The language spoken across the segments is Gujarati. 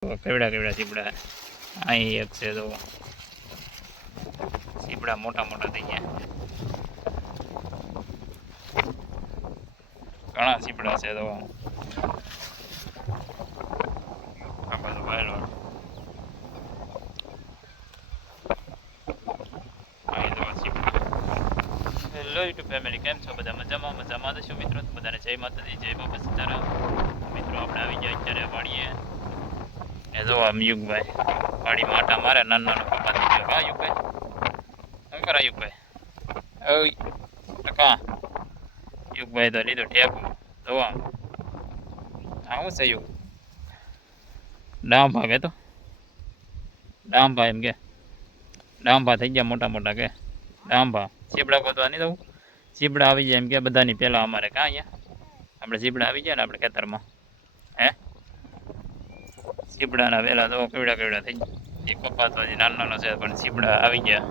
કેવડા કેવડા સીપડા અહીં એક છે તો સીપડા મોટા મોટા થઈ ગયા, ઘણા સીપડા છે તો આ બધું વાયલો અહીં તો સીપડા. હેલો યુટ્યુબ ફેમિલી, કેમ છો બધા? મજામાં તો શું મિત્રો? બધાને જય માતાજી, જય બાબા સીતારામ. મિત્રો આપણે આવી ગયા અત્યારે વાડીએ. એ જો આમ યુગભાઈ વાડી માટા મારે, નાના પપ્પા થઈ ગયો. હા યુગભાઈ, શું કરા યુગભાઈ? કા યુગભાઈ તો લીધો ઠેકું. જો આમ શું છે યુગ? ડાંભા કે તો ડાંભા એમ કે ડાંભા થઈ ગયા મોટા મોટા કે ડાંભા. સીપડા ગોતવા નહીં દઉં, સીપડા આવી જાય એમ કે બધાની પહેલાં અમારે કાં અહીંયા આપણે સીપડા આવી જાય ને આપણે ખેતરમાં. હે સીપડાના વહેલા તો કેવડા કેવડા થઈ ગયા. એક પપ્પા તો હજી નાનો છે પણ સીપડા આવી ગયા.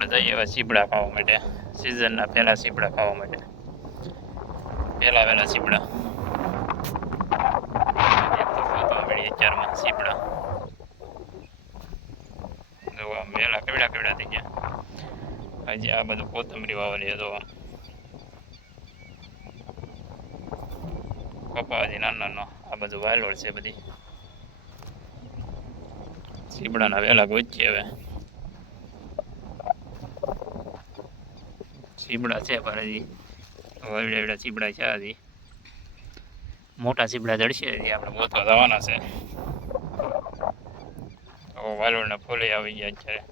આપણે જઈએ હવે સીપડા ખાવા માટે, સિઝનના પહેલાં સીપડા ખાવા માટે. પહેલાં વહેલા સીપડા અત્યારમાં સીપડા જોવા વહેલા કેવડા કેવડા થઈ ગયા. હજી આ બધું કોથમરી વાવલી જોવા, પપ્પા હજી નાનો આ બધું વાયલોડ છે બધી. સીપડાના વહેલા ગોચીએ હવે. સીપડા છે પણ હજી એવડા એવડા સીપડા છે. હજી મોટા સીપડા જડશે હજી આપણે ગોતવા જવાના છે. વાલોડના ફૂલે આવી ગયા અત્યારે.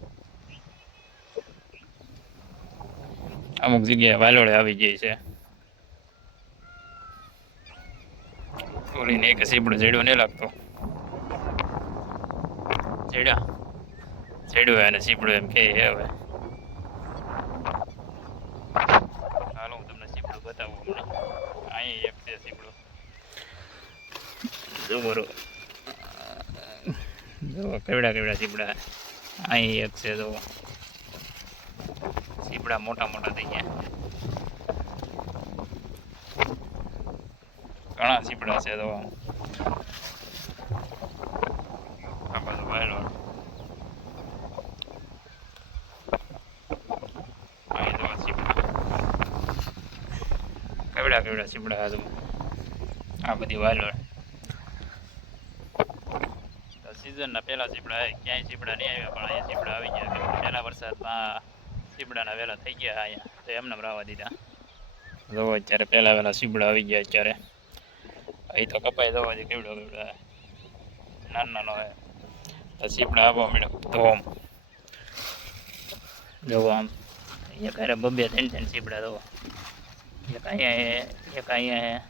અમુક જગ્યાએ વાલોડે આવી જાય છે. ફૂલીને એક સીપડું જેડું નહીં લાગતો. જેડું એને સીપડું એમ કે હવે. હાલો હું તમને સીપડું બતાવું હમણાં. અહીં એક છે સીપડું, જો કેવડા કેવડા સીપડા. અહીં એક છે તો સીપડા મોટા મોટા થઈ ગયા, ઘણા સીપડા છે તો આ બધું વાયલો. અહીં તો સીપડા કેવડા કેવડા સીપડા હતું. આ બધી વાયલો સિઝનના પહેલા સીપડા ક્યાંય સીપડા નહીં આવ્યા પણ અહીંયા સીપડા આવી ગયા. પહેલા વરસાદમાં સીપડાના વહેલા થઈ ગયા અહીંયા તો એમને રાવા દીધા. જો અત્યારે પહેલા વહેલા સીપડા આવી ગયા. અત્યારે અહીં તો કપાઈ દવા છે કેવડો કેવડા નાનો હોય તો સીપડા આવવા મળ્યો તો આમ જોવો. આમ એક ઘરે બબે ત્રણ સીપડા દો, એક અહીંયા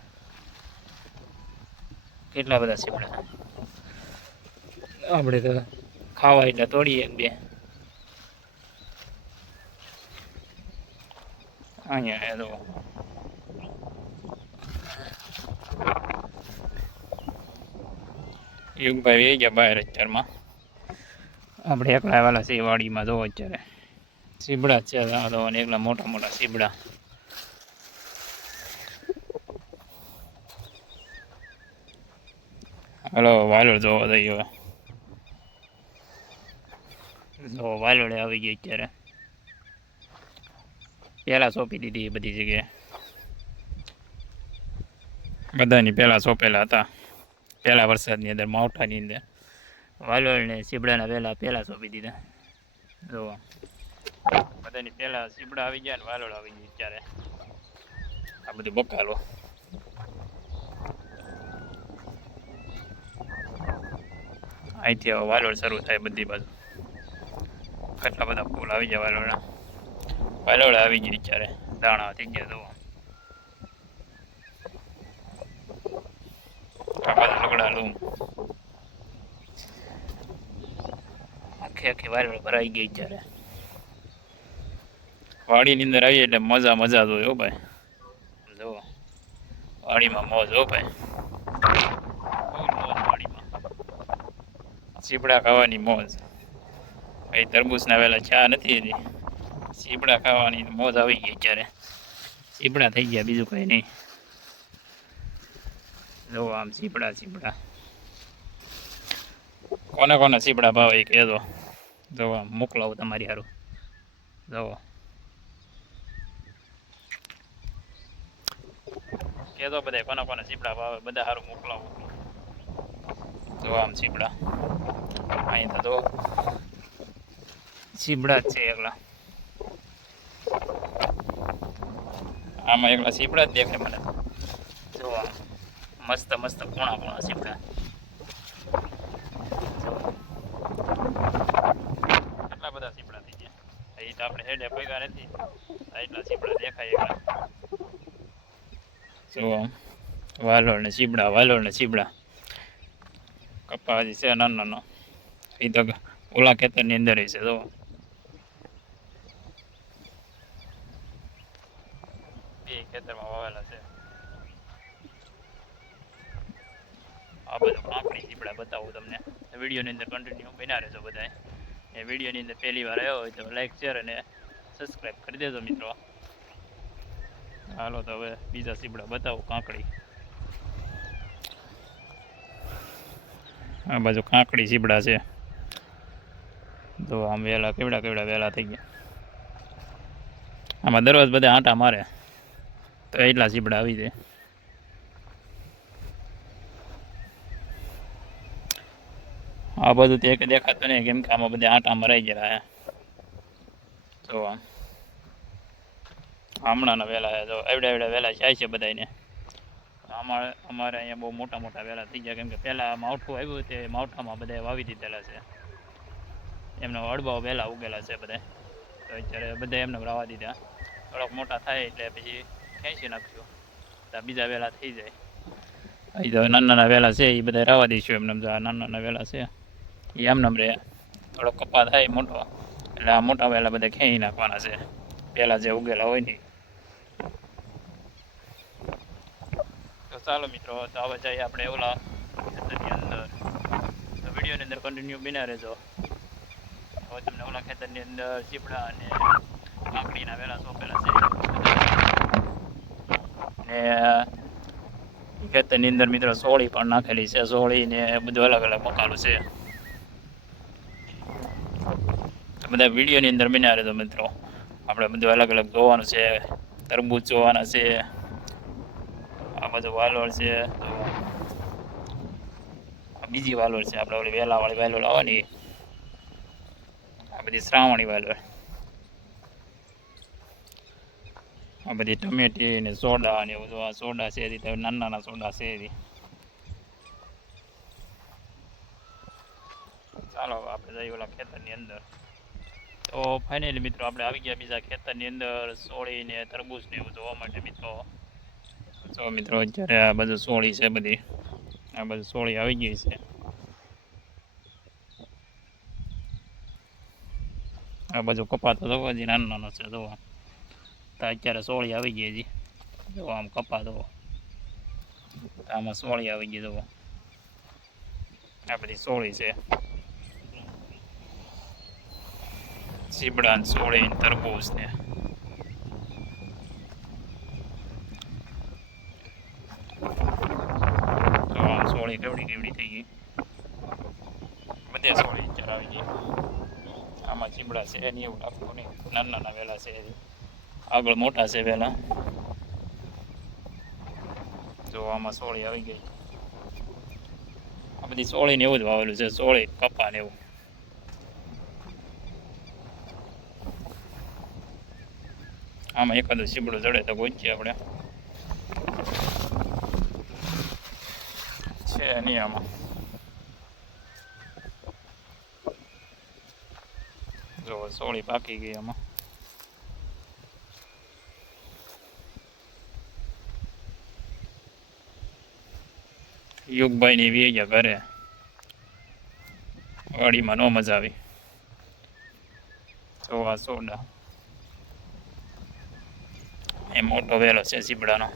કેટલા બધા સીપડા. આપણે તો ખાવા એટલે તોડીએ એક બે. અહીંયા તો યુગભાઈ એ ગયા બહાર અત્યારમાં. આપણે એકલા વાળા છે વાડીમાં જોવો અત્યારે સીબડા છે તો એકલા મોટા મોટા સીબડા. હલો વાલોડ જોવો જઈએ. જો વાલોડે આવી ગઈ અત્યારે. પહેલાં સોંપી દીધી એ બધી જગ્યાએ, બધાની પહેલાં સોંપેલા હતા. પહેલાં વરસાદની અંદર માવઠાની અંદર વાલોડને સીબડાના પહેલાં સોંપી દીધા. જોવા બધાની પહેલાં સીબડા આવી ગયા ને વાલોડ આવી ગઈ અત્યારે. આ બધું બકાલો અહીંથી હવે વાલોડ શરૂ થાય બધી બાજુ. કેટલા બધા ફૂલ આવી જાય વાલોડા. વાલોડ આવી ગઈ અત્યારે, દાણા થઈ ગયા. તો આ બધા લગડા લૂમ આખી વાલોડ ભરાઈ ગઈ અત્યારે. વાડીની અંદર આવીએ એટલે મજા જોયો ભાઈ. જો વાડીમાં મોજ હો ભાઈ, વાડીમાં સીપડા ખાવાની મોજ. અહીં તરબૂચના વહેલા ચા નથી હતી, સીપડા ખાવાની મોજ આવી ગઈ અત્યારે. સીપડા થઈ ગયા, બીજું કંઈ નહીં. જો આમ સીપડા કોને કોને સીપડા ભાવે એ કહેજો. જો મોકલાવું તમારી હારું. જો કહેજો બધા કોને કોને સીપડા ભાવે, બધા હારું મોકલાવું. જો આમ સીપડા અહીં તો જો સીપડા જ છે એકલા. આમાં એકલા સીપડા જ દેખાય મને. જો મસ્ત મસ્ત કોણા કોણા સીપડા. કેટલા બધા સીપડા થઈ ગયા. એ તો આપણે હેડે ભેગા નથી, એટલા સીપડા દેખાય એકલા. જો વાલોળ ને સીપડા, વાલોળ ને સીપડા. કપા હજી છે નાનો નાનો, એ તો ઓલા ખેતરની અંદર છે. જો બે ખેતરમાં વાવેલા છે. આ બધું કાંકડી સીપડા બતાવું તમને વિડીયોની અંદર કન્ટિન્યુ બન્યા રહેજો બધા. એ વિડીયોની અંદર પહેલી વાર આવ્યો હોય તો લાઈક શેર અને સબસ્ક્રાઈબ કરી દેજો મિત્રો. હાલો તો હવે બીજા સીપડા બતાવો કાંકડી. આ બાજુ કાંકડી સીપડા છે. તો આમ વેલા કેવડા કેવડા વેલા થઈ ગયા. આમાં દરરોજ બધા આંટા મારે તો એટલા સીપડા આવી જાય. આ બધું તે દેખાતું નહીં કેમ કે આમાં બધા આંટા મરાઈ ગયેલા. તો હમણાંના વેલા છે. જો એવડા એવડા વેલા જાય છે બધાને. અમારે અહીંયા બહુ મોટા મોટા વેલા થઈ ગયા કેમ કે પહેલાં માવઠું આવ્યું તે માવઠામાં બધા વાવી દીધેલા છે. એમના અડબાઓ વહેલા ઉગેલા છે બધા. તો અત્યારે બધા એમને વાવા દીધા. થોડોક મોટા થાય એટલે પછી ખેંચી નાખશું તો બીજા વેલા થઈ જાય. અહીં તો નાના નાના વેલા છે એ બધા રાવા દઈશું એમને. જો આ નાના નાના વેલા છે એ એમને રહે. થોડો કપા થાય મોટો એટલે આ મોટા વેલા બધા ખેંચી નાખવાના છે પહેલાં જે ઉગેલા હોય ને. તો ચાલો મિત્રો, તો હવે જઈએ આપણે ઓલા ખેતરની અંદર. તો વિડીયોની અંદર કન્ટિન્યુ બન્યા રહેજો. હવે તમને ઓલા ખેતરની અંદર સીપડા અને કાંકડીના વેલા સોંપેલા છે ને ખેતરની અંદર મિત્રો સોળી પણ નાખેલી છે. સોળી ને બધું અલગ અલગ મકાલું છે. બધા વિડીયોની અંદર બન્યા રહેજો મિત્રો. આપણે બધું અલગ અલગ જોવાનું છે. તરબૂચ જોવાના છે. આ બધું વાલોળ છે. તો બીજી વાલોળ છે આપણે ઓલી વેલાવાળી વાલોળ આવવાની. આ બધી શ્રાવણી વાલોળ. આ બધી ટમેટી ને સોડા ને એવું. આ સોડા છે નાના નાના સોડા છે. ચાલો આપણે જઈએ ઓલા ખેતરની અંદર. તો ફાઇનલી મિત્રો આપણે આવી ગયા બીજા ખેતરની અંદર સોળી ને તરબૂચ ને એવું જોવા માટે મિત્રો. તો મિત્રો અત્યારે આ બધું સોળી છે બધી. આ બધું સોળી આવી ગઈ છે. આ બધું કપા તો જોવો હજી નાનો નાનો છે. જોવો તો અત્યારે સોળી આવી ગઈ હજી. જો આમ કપા જોવો આમાં સોળી આવી ગઈ. જોવો આ બધી સોળી છે. સીપડા સોળી તરબૂચ ને તો આમ સોળી કેવડી કેવડી થઈ ગઈ. બધે સોળી અત્યારે આવી ગઈ. આમાં ચીબડા છે એની એવું લાગતું નહીં. નાના નાના વેલા છે. આગળ મોટા છે વેલા. જો આમાં સોળી આવી ગઈ. આ બધી સોળી ને એવું જ વાવેલું છે. સોળી કપા ને એવું. આમાં એકાદું સીબડું જડે તો ગોચીએ આપણે. છે નહીં આમાં. જો સોળી પાકી ગઈ આમાં. યુગભાઈ ની વી ગયા ઘરે. વાડીમાં નો મજા આવી. તો આ સોડા એ મોટો વેલો છે સીપડાનો.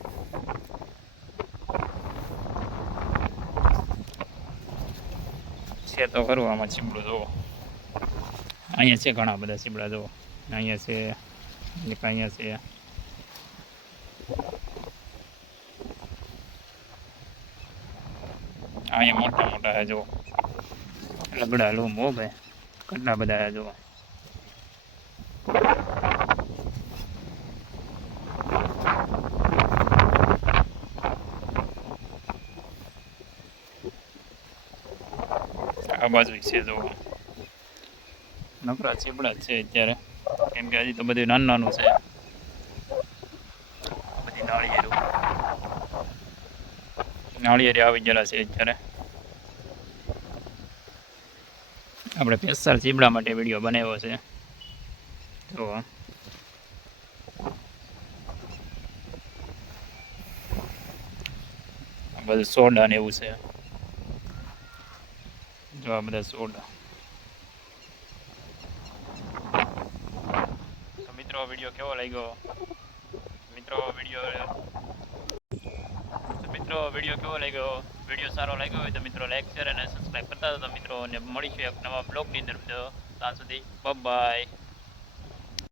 છે તો ખરું આમાં ચીબડું જોવો. અહીંયા છે ઘણા બધા સીપડા જોવો. અહીંયા છે એક અહીંયા છે. અહીંયા મોટા મોટા છે જુઓ. લગડા લૂમ હો ભાઈ, ઘણા બધા જોવા. આ બાજુ છે જો નકરા ચીબડા છે અત્યારે, કેમ કે હજી તો બધું નાનું નાનું છે. બધી નાળિયેરી આવી ગયેલા છે અત્યારે. આપણે સ્પેશિયલ ચીબડા માટે વિડીયો બનાવ્યો છે. તો બધું સોડા ને એવું છે. જો આ બધા સોડા. તો મિત્રો વિડીયો કેવો લાગ્યો? મિત્રો વિડીયો કેવો લાગ્યો? વિડીયો સારો લાગ્યો હોય તો મિત્રો લાઈક શેર અને સબસ્ક્રાઈબ કરતા હતા મિત્રો, અને મળીશું એક નવા બ્લોગની અંદર. ત્યાં સુધી બાય.